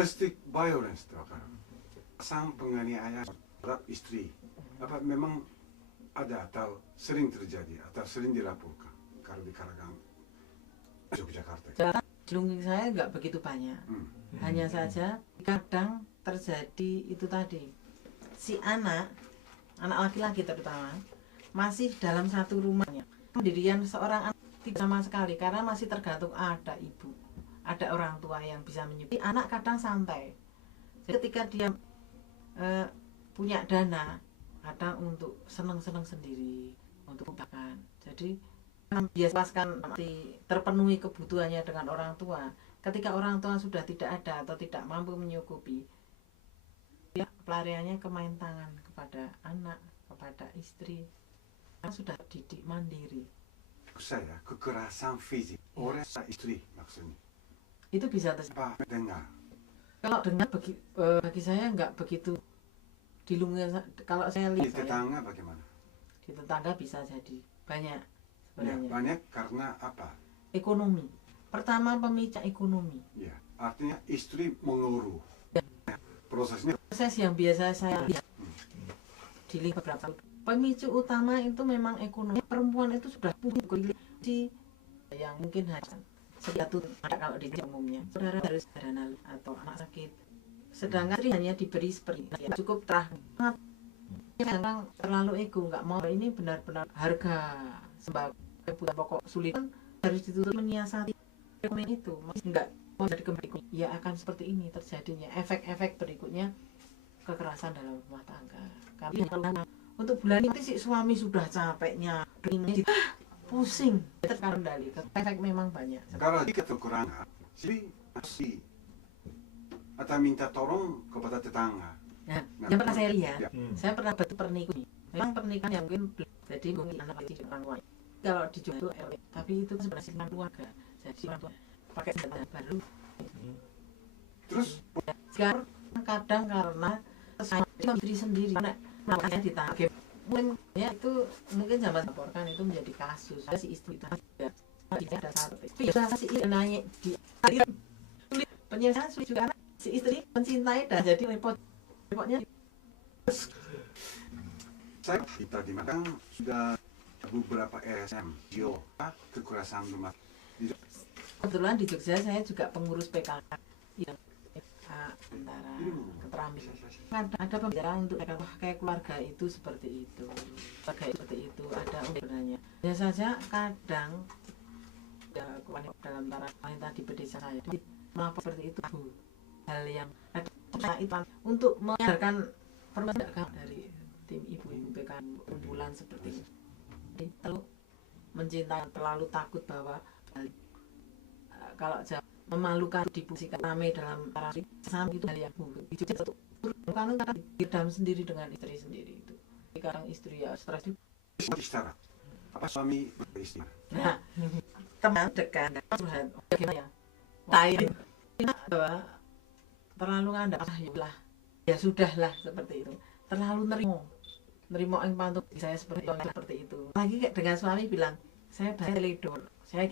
domestic violence itu kan, sang penganiayaan terhadap istri, apa memang ada atau sering terjadi atau sering dilaporkan kalau di Karangasem, Yogyakarta? Di lingkungan saya nggak begitu banyak, hanya saja kadang terjadi itu tadi, si anak laki-laki terutama masih dalam satu rumahnya, pendirian seorang anak tidak sama sekali karena masih tergantung ada ibu, ada orang tua yang bisa menyukai. Anak kadang santai, jadi ketika dia punya dana kadang untuk seneng-seneng sendiri untuk makan, jadi biasakan terpenuhi kebutuhannya dengan orang tua. Ketika orang tua sudah tidak ada atau tidak mampu menyukupi, ya pelariannya ke main tangan kepada anak, kepada istri, karena sudah didik mandiri. Saya kekerasan fisik oleh istri maksudnya Itu bisa terjadi. apa dengar? Kalau dengar bagi saya nggak begitu di lingkungan. Kalau saya lihat Di tetangga bagaimana? di tetangga bisa jadi banyak Ya, sebenarnya. banyak karena apa? Ekonomi. Pertama pemicu ekonomi. Ya, artinya istri mengeluh. Ya. Prosesnya Proses yang biasa saya lihat di lingkungan beberapa pemicu utama itu memang ekonomi. Perempuan itu sudah punya kondisi yang mungkin hanya satu kalau di umumnya saudara harus dana atau anak sakit, sedangkan istri hanya diberi seperti ya, cukup terang. Sekarang terlalu ego, nggak mau. Ini benar-benar harga sembako kebutuhan pokok sulit kan harus ditutup menyiasati ekonomi itu, masih nggak mau jadi kembali. Ya akan seperti ini terjadinya efek-efek berikutnya, kekerasan dalam rumah tangga. Karena untuk bulan nanti si suami sudah capeknya ini pusing terkendali, efek memang banyak. kalau jika kekurangan, si atau minta tolong kepada tetangga. Nah, yang pernah saya lihat, Ya. saya pernah bantu pernikahan. Memang pernikahan yang mungkin jadi mungkin anak istri orang tua. Kalau dijual itu RW, tapi itu sebenarnya keluarga. Jadi orang tua pakai senjata baru. Terus Sekarang kadang karena kesalahan diri sendiri, karena makanya ditangkap. Mungkin ya itu mungkin zaman laporkan itu menjadi kasus. Si istri itu ada satu. Tapi si istri naik di penyelesaian sulit juga karena si istri mencintai dan jadi repotnya. saya kita di Madang sudah beberapa RSM, kekerasan rumah. Kebetulan di Jogja saya juga pengurus PKK yang antara keterampilan. Ada pembicaraan untuk kayak keluarga itu seperti itu, keluarga seperti itu ada sebenarnya. Hanya saja kadang ya dalam taraf wanita di pedesaan saya melapor seperti itu, hal yang ada itu untuk menyadarkan permasalahan dari tim ibu-ibu PKK kumpulan seperti itu. Terlalu mencintai, terlalu takut bahwa kalau memalukan dipusikan rame dalam taraf sama itu hal yang buruk. Karena diredam sendiri dengan istri sendiri itu. Sekarang istri ya stres juga. Istara. Apa suami istri? Nah, teman dekat curhat bagaimana ya? Lain bahwa terlalu ngandap ya sudahlah seperti itu. Terlalu nerimo yang pantuk saya seperti itu. Lagi kayak dengan suami bilang saya bahas teledor, saya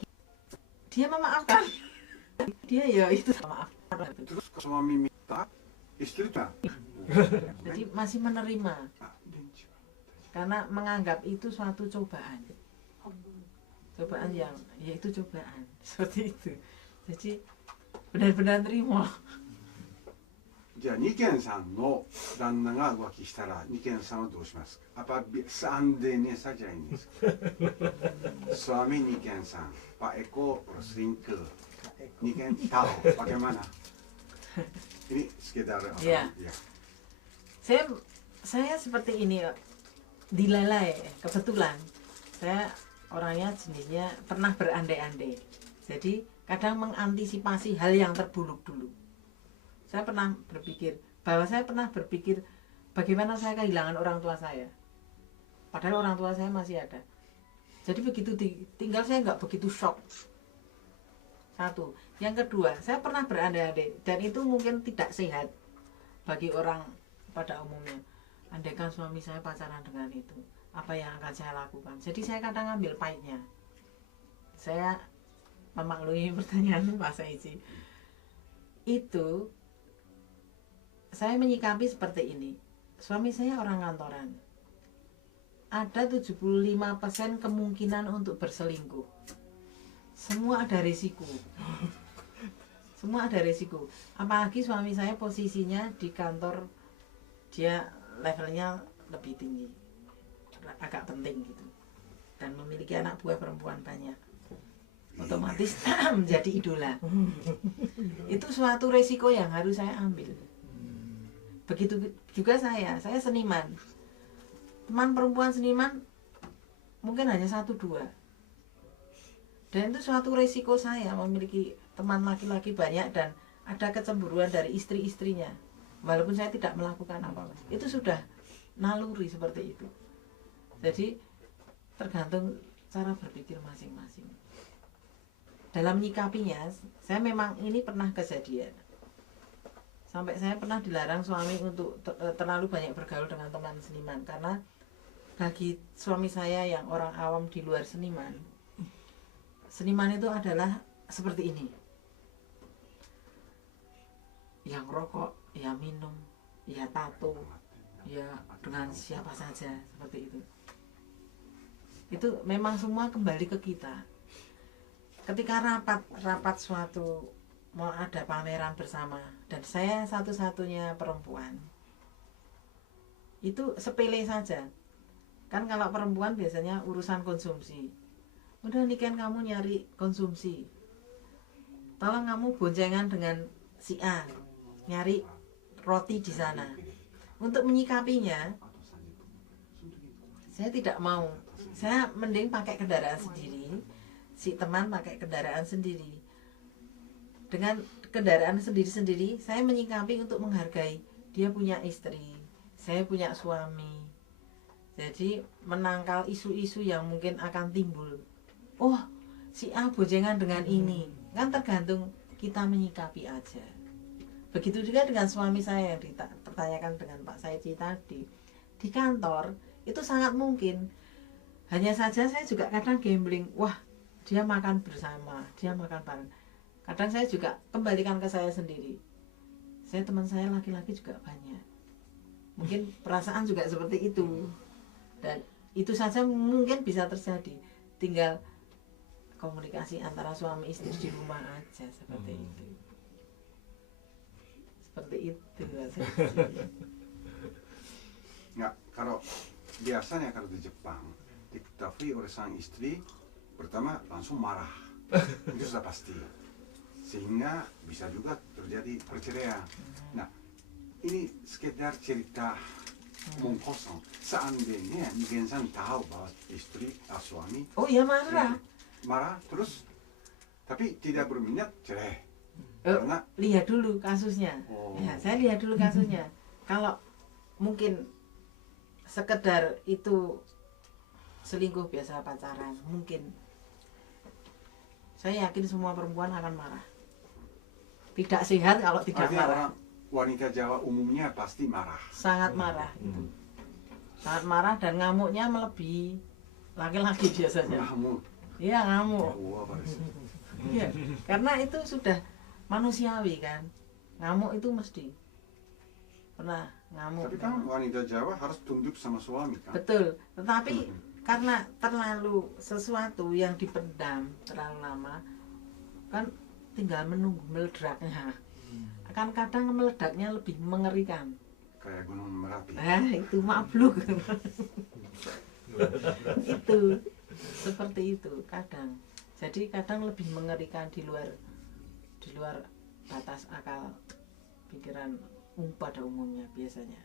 dia memaafkan. Dia ya itu maafkan. Terus suami minta istri tak? Jadi masih menerima karena menganggap itu suatu cobaan yang yaitu cobaan seperti itu. Jadi benar-benar terima. じゃあ二軒さんの旦那が浮気したら二軒さんはどうしますか? Apa seandainya saja ini suami Niken san, Pak Eko berselingkuh, Niken tahu bagaimana? Ini sekedar Ya. Ya. Saya seperti ini dilalai kebetulan saya orangnya jenisnya pernah berandai-andai, jadi kadang mengantisipasi hal yang terburuk dulu. Saya pernah berpikir bagaimana saya kehilangan orang tua saya, padahal orang tua saya masih ada. Jadi begitu tinggal saya nggak begitu shock. Satu, yang kedua saya pernah berandai-andai dan itu mungkin tidak sehat bagi orang pada umumnya. Andaikan suami saya pacaran dengan itu, apa yang akan saya lakukan? Jadi saya kadang ngambil pahitnya. Saya memaklumi pertanyaan Mas Aiji. Itu saya menyikapi seperti ini. Suami saya orang kantoran. Ada 75% kemungkinan untuk berselingkuh. Semua ada risiko. Semua ada risiko. Apalagi suami saya posisinya di kantor, dia levelnya lebih tinggi, agak penting gitu, dan memiliki anak buah perempuan banyak, otomatis menjadi idola. Itu suatu resiko yang harus saya ambil. Begitu juga saya seniman. Teman perempuan seniman mungkin hanya 1-2. Dan itu suatu resiko saya memiliki teman laki-laki banyak dan ada kecemburuan dari istri-istrinya. Walaupun saya tidak melakukan apa-apa. Itu sudah naluri seperti itu. Jadi tergantung cara berpikir masing-masing. Dalam menyikapinya, saya memang ini pernah kejadian. Sampai saya pernah dilarang suami untuk terlalu banyak bergaul dengan teman seniman. Karena bagi suami saya yang orang awam di luar seniman, seniman itu adalah seperti ini. Yang rokok, ya minum, ya tato, ya dengan siapa saja, seperti itu. Itu memang semua kembali ke kita. Ketika rapat suatu mau ada pameran bersama dan saya satu-satunya perempuan, itu sepele saja. Kan kalau perempuan biasanya urusan konsumsi. Udah nih kan kamu nyari konsumsi. Tolong kamu boncengan dengan si A, nyari roti di sana. Untuk menyikapinya, saya tidak mau. Saya mending pakai kendaraan sendiri, si teman pakai kendaraan sendiri. Dengan kendaraan sendiri-sendiri, saya menyikapi untuk menghargai. Dia punya istri, saya punya suami. Jadi menangkal isu-isu yang mungkin akan timbul. Oh, si A boncengan dengan ini. Kan tergantung kita menyikapi aja. Begitu juga dengan suami saya yang dipertanyakan dengan Pak Saidi tadi. Di kantor, itu sangat mungkin. Hanya saja saya juga kadang gambling. Wah, dia makan bersama, dia makan bareng. Kadang saya juga kembalikan ke saya sendiri. Teman saya laki-laki juga banyak. Mungkin perasaan juga seperti itu. Dan itu saja mungkin bisa terjadi. Tinggal komunikasi antara suami istri di rumah aja seperti itu. Seperti itu. Ya, kalau biasanya kalau di Jepang diketahui oleh sang istri, pertama langsung marah. Itu sudah pasti. Sehingga bisa juga terjadi perceraian. Nah, ini sekedar cerita omong kosong. Seandainya Gen-san tahu bahwa istri suami marah terus, tapi tidak berminat cerai. Karena lihat dulu kasusnya. Ya, saya lihat dulu kasusnya. Kalau mungkin sekedar itu selingkuh biasa pacaran, mungkin saya yakin semua perempuan akan marah. Tidak sehat kalau tidak marah. Wanita Jawa umumnya pasti marah. Sangat marah. Sangat marah dan ngamuknya melebihi laki-laki biasanya. Ngamuk. Iya, ngamuk. Iya, karena itu sudah manusiawi kan. Ngamuk itu mesti pernah ngamuk. Tapi kan wanita Jawa harus tunduk sama suami kan. Betul, tetapi karena terlalu sesuatu yang dipendam terlalu lama, kan tinggal menunggu meledaknya. Kan kadang meledaknya lebih mengerikan. Kayak Gunung Merapi. Itu mabluk. Itu seperti itu kadang. Jadi kadang lebih mengerikan di luar batas akal pikiran pada umumnya biasanya.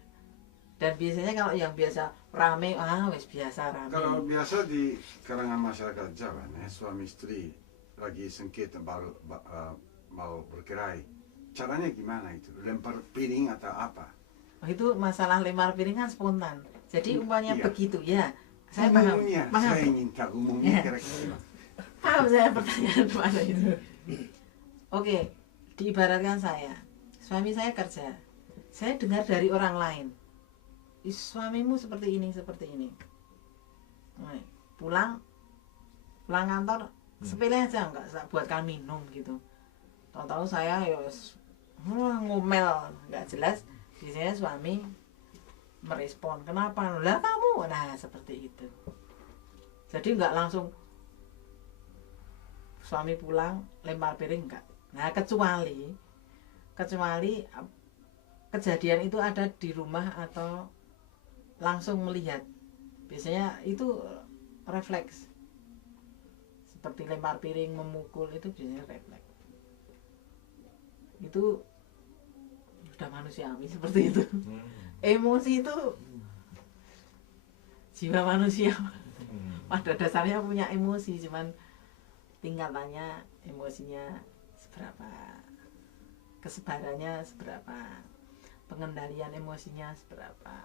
Dan biasanya kalau yang biasa rame, wes biasa rame. Kalau biasa di kalangan masyarakat Jawa, suami istri lagi sengketa mau bercerai, caranya gimana itu? Lempar piring atau apa? Itu masalah lempar piring kan spontan. Jadi umpamanya begitu ya. Saya umumnya, paham. saya ingin tahu umumnya kira-kira. Paham saya pertanyaan mana itu. Oke, diibaratkan suami saya kerja. Saya dengar dari orang lain, suamimu seperti ini. Pulang kantor, sepele aja nggak buatkan minum gitu. Tahu-tahu saya ngomel nggak jelas, biasanya suami merespon, kenapa? Lah kamu, nah seperti itu. Jadi nggak langsung suami pulang lempar piring, enggak. Nah kecuali kejadian itu ada di rumah atau langsung melihat, biasanya itu refleks, seperti lempar piring, memukul, itu biasanya refleks. Itu udah manusiawi seperti itu. Emosi itu jiwa manusia pada dasarnya punya emosi, cuman tingkatannya emosinya seberapa, kesebarannya seberapa, pengendalian emosinya seberapa.